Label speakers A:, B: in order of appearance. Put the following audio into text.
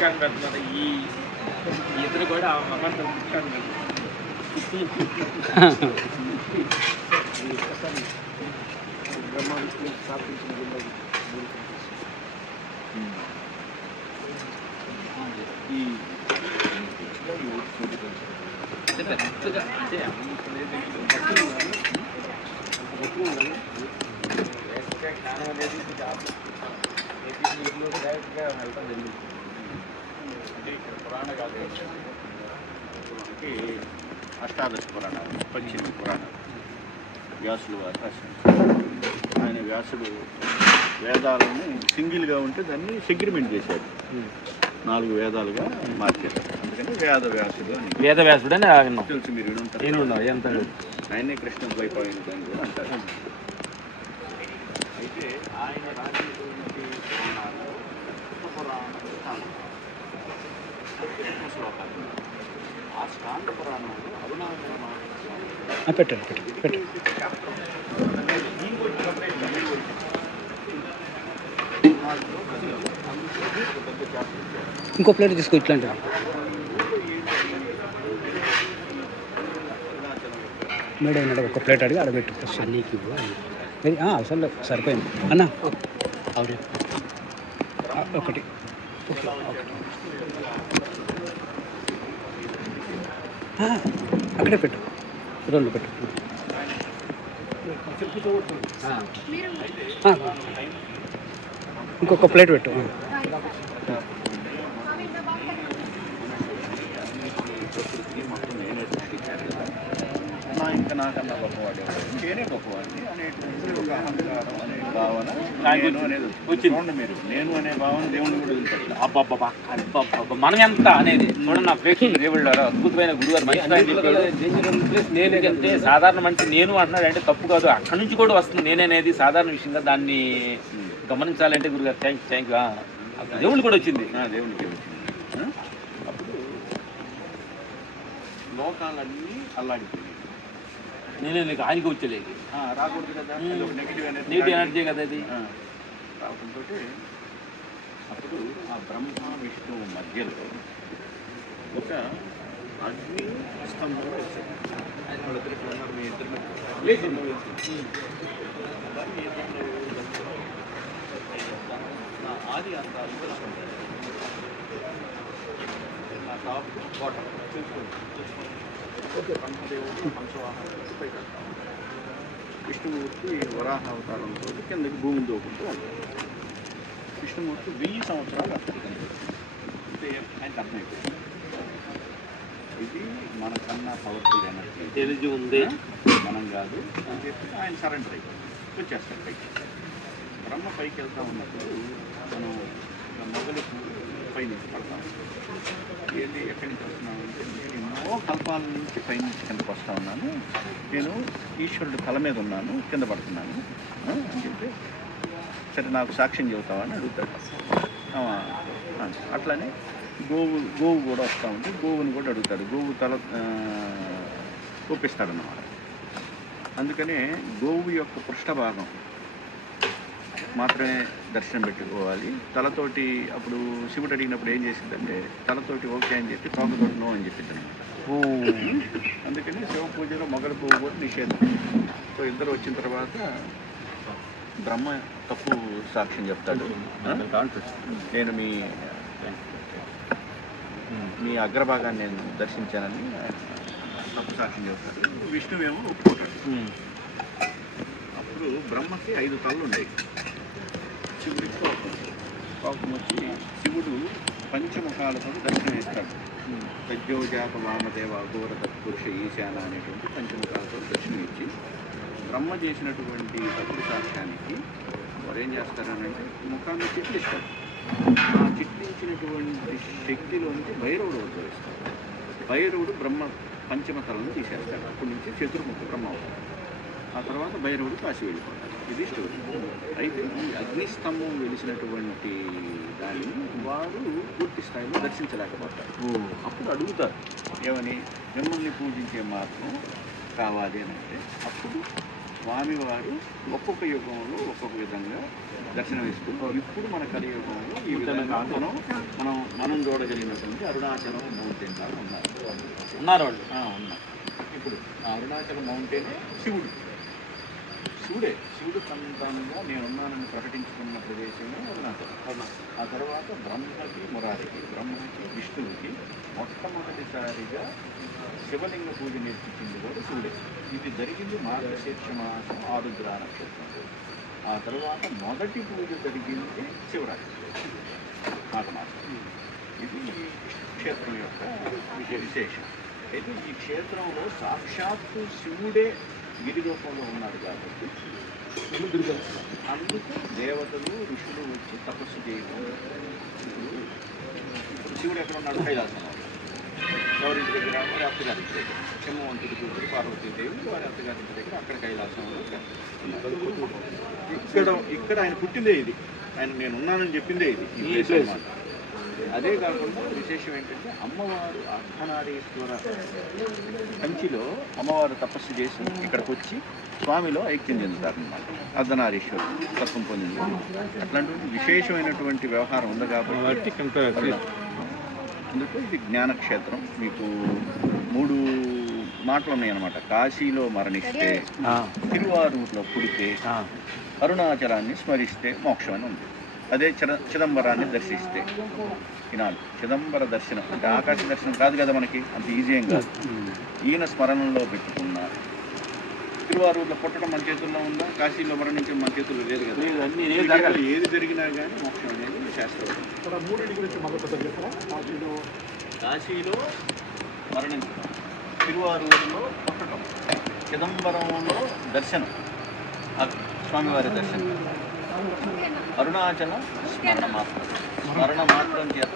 A: భిక్షాన్ని పెడుతున్నారు ఈ ఈ ఇద్దరు కూడా ఆ మగంతో భిక్షాన్ని పెడుతున్నారు బ్రహ్మ విష్ణు స్థాపించిన గుళ్ళ ఈ అంటే పెద్దగా అంటే భక్తులు కానీ భక్తులు కానీ జ్ఞానం అనేది ఇంట్లో డైరెక్ట్గా వెళ్ళడం జరిగింది
B: ఇక్కడ పురాణ గాథ మనకి అష్టాదశ పురాణాలు పద్దెనిమిది పురాణాలు వ్యాసులు రాశారు. ఆయన వ్యాసుడు వేదాలను సింగిల్గా ఉంటే దాన్ని సెగ్రిమెంట్ చేశాడు నాలుగు వేదాలుగా మార్చారు. అందుకని వేద వ్యాసుడు అని.
A: వేద వ్యాసుడు అని
B: తెలుసు మీరు
A: ఎంత
B: ఆయనే కృష్ణ ద్వైపాయనుడు అని కూడా అంటారు. అయితే ఆయన రాసినటువంటి పురాణాలు
C: పెట్టండి పెట్టండి పెట్టండి. ఇంకో ప్లేట్ తీసుకో ఇట్లాంటివి మేడం మేడం ఒక ప్లేట్ అడిగి ఫస్ట్ నీకు అసలు. సరిపోయింది. అన్న. అవును. ఒకటి. ఒకటి. అక్కడే పెట్టు. రెండు పెట్టు. ఇంకొక ప్లేట్ పెట్టు.
B: మొత్తం నేనే సృష్టించాను కదా నా ఇంకా నాకన్నా గొప్పవాడు? నేనే గొప్పవాడిని. అనేటువంటి ఒక అహంకారం అనే భావన నేను అనేది వచ్చింది చూడండి మీరు. నేను అనే భావన దేవుని కూడా వదిలిపెట్టాలి
A: అబ్బబ్బబ్బా. మనం ఎంత అనేది చూడండి నా ప్రేక్షకులు దేవుళ్ళు అద్భుతమైన గురుగారు మంచి చెప్పాడు. నేను అంటే సాధారణ మనిషి నేను అంటున్నాడు అంటే తప్పు కాదు. అక్కడి నుంచి కూడా వస్తుంది నేనే అనేది సాధారణ విషయంగా దాన్ని గమనించాలంటే గురుగారు థ్యాంక్ థ్యాంక్ యూ దేవుళ్ళు కూడా వచ్చింది.
B: ఆ? అప్పుడు లోకాలన్నీ అల్లాడిపోయాయి
A: నేనే నీకు ఆయనకి వచ్చలేదు
B: ఆ, రాకూడదు కదా నెగిటివ్ ఎనర్జీ
A: నీటి ఎనర్జీ కదా
B: రావడంతో అప్పుడు ఆ బ్రహ్మ విష్ణు మధ్యలో ఒక అగ్ని స్తంభం ఆది తెలుసుకుంటారు నా టాప్ చూసుకోండి చూసుకోండి విష్ణుమూర్తి వరాహ అవతారంతో కిందకి భూమి దోకుంటూ ఉంటాడు. విష్ణుమూర్తి వెయ్యి సంవత్సరాలు అంటే ఆయనకు అర్థమైపోయింది ఇది మనకన్నా పవర్ఫుల్ ఎనర్జీ
A: ఎనర్జీ ఉంది.
B: మనం కాదు. అని చెప్పి ఆయన సరెండర్ అయిపోయింది వచ్చేస్తాడు పైకి. బ్రహ్మ పైకి వెళ్తా ఉన్నప్పుడు మనం మొదలు పైనుంచి పడతాం. ఏంటి ఎక్కడి నుంచి వస్తున్నావు? అంటే నేను ఎన్నో కల్పాల నుంచి పైనుంచి కిందకు వస్తా ఉన్నాను. నేను ఈశ్వరుడు తల మీద ఉన్నాను కింద పడుతున్నాను. అని చెప్పి. సరే నాకు సాక్ష్యం చెబుతావా అని అడుగుతాడు అట్లానే గోవు గోవు కూడా వస్తూ ఉంది. గోవుని కూడా అడుగుతాడు. గోవు తల ఒప్పిస్తాడు అన్నమాట అందుకనే గోవు యొక్క పృష్ఠభాగం మాత్రమే దర్శనం పెట్టుకోవాలి. తలతోటి అప్పుడు శివుడు అడిగినప్పుడు ఏం చేసిందంటే తలతోటి ఓకే అని చెప్పి తోకతోటి నో అని చెప్పింది అనమాట అందుకని శివ పూజలో మొగలు పువ్వు కూడా నిషేధం. సో ఇద్దరు వచ్చిన తర్వాత బ్రహ్మ తప్పు సాక్ష్యం చెప్తాడు? నేను మీ మీ అగ్రభాగాన్ని నేను దర్శించానని తప్పు సాక్ష్యం చెప్తాడు. విష్ణువేమో ఒప్పుకుంటాడు అప్పుడు బ్రహ్మకి ఐదు కళ్ళు ఉన్నాయి శివుడికి కోపం వచ్చి శివుడు పంచముఖాలతో దర్శనం ఇస్తాడు సజ్జోజాత వామదేవ ఘోర తత్పురుష ఈశాన అనేటువంటి పంచముఖాలతో దర్శనం ఇచ్చి బ్రహ్మ చేసినటువంటి తప్పుడు సాక్ష్యానికి వారు ఏం చేస్తారనంటే ముఖాన్ని చిట్లిస్తారు. ఆ చిట్లించినటువంటి శక్తిలోంచి భైరవుడు ఉద్భవిస్తాడు. భైరవుడు బ్రహ్మ పంచమ తలను తీసేస్తాడు. అప్పటి నుంచి చతుర్ముఖ బ్రహ్మ అవుతాడు. ఆ తర్వాత భైరవుడు కాశీ వెళ్ళిపోతాడు. ఇది స్టోరీ. అయితే ఈ అగ్నిస్తంభం వెలిసినటువంటి దాన్ని వారు పూర్తి స్థాయిలో దర్శించలేకపోతారు. అప్పుడు అడుగుతారు ఏమని? మిమ్మల్ని పూజించే మార్గం కావాలి అని అంటే అప్పుడు స్వామివారు ఒక్కొక్క యుగంలో ఒక్కొక్క విధంగా దర్శనమిస్తూ ఇప్పుడు మన కలియుగంలో ఈ విధంగా మనం మనం మనం చూడగలిగినటువంటి అరుణాచలం మౌంటైన్ లాగా ఉన్నారు.
A: ఉన్నారు వాళ్ళు.
B: ఉన్నారు. ఇప్పుడు అరుణాచలం మౌంటైనే శివుడు. శివుడే శివుడు సంతానంగా నేనున్నానని ప్రకటించుకున్న ప్రదేశమే అరుణాచలం. ఆ తర్వాత బ్రహ్మకి మురారికి బ్రహ్మకి విష్ణువుకి మొట్టమొదటిసారిగా శివలింగ పూజ నేర్పించింది కూడా శివుడే. ఇది జరిగింది మార్గశీర్ష మాసం ఆరుద్ర నక్షత్రం ఆ తర్వాత మొదటి పూజ జరిగింది శివరాత్రి మాఘమాసం ఇది ఈ క్షేత్రం యొక్క విశే- విశేషం. అయితే ఈ క్షేత్రంలో సాక్షాత్తు శివుడే గిరి రూపంలో ఉన్నాడు కాబట్టి అందుకు దేవతలు ఋషులు వచ్చి తపస్సు చేయడం ఇప్పుడు శివుడు ఎక్కడ ఉన్నాడు? కైలాసంలో ఎవరి ఇంటి దగ్గర వారి అత్తగారి ఇంటి దగ్గర. సింహవంతుడి కూతురు పార్వతీదేవి వారి అత్తగారి ఇంటి దగ్గర అక్కడ కైలాసంలో ఉన్నారు. ఇక్కడ ఇక్కడ ఆయన పుట్టిందే ఇది. ఆయన నేను ఉన్నానని చెప్పిందే ఇది. ఈ. అన్నమాట. అదే కాకుండా విశేషం ఏంటంటే అమ్మవారు అర్ధనారీశ్వర కంచిలో అమ్మవారు తపస్సు చేసి ఇక్కడికి వచ్చి స్వామిలో ఐక్యం చెందుతారనమాట అర్ధనారీశ్వరుడు తత్వం పొందింది. అట్లాంటి విశేషమైనటువంటి వ్యవహారం ఉంది కాబట్టి అందుకు ఇది జ్ఞానక్షేత్రం. మీకు మూడు మాటలు ఉన్నాయన్నమాట. కాశీలో మరణిస్తే తిరువారూరులో పుడితే అరుణాచలాన్ని స్మరిస్తే మోక్షం అని ఉంది. అదే చిద చిదంబరాన్ని దర్శిస్తే. ఈనాడు చిదంబర దర్శనం. అంటే ఆకాశ దర్శనం కాదు కదా మనకి? అంత ఈజీ ఏం కాదు. ఈయన స్మరణలో పెట్టుకున్న తిరువారూరులో పుట్టడం మన చేతుల్లో ఉందా? కాశీలో మరణించడం మన చేతుల్లో లేదు కదా?
A: అన్నీ ఏది
B: జరిగినా కానీ మోక్షం అనేది శాస్త్రం కాశీలో మరణించడం. తిరువారూరులో పుట్టడం చిదంబరంలో దర్శనం. స్వామివారి దర్శనం. అరుణాచల స్మరణ మాత్రం. స్మరణ మాత్రం చేత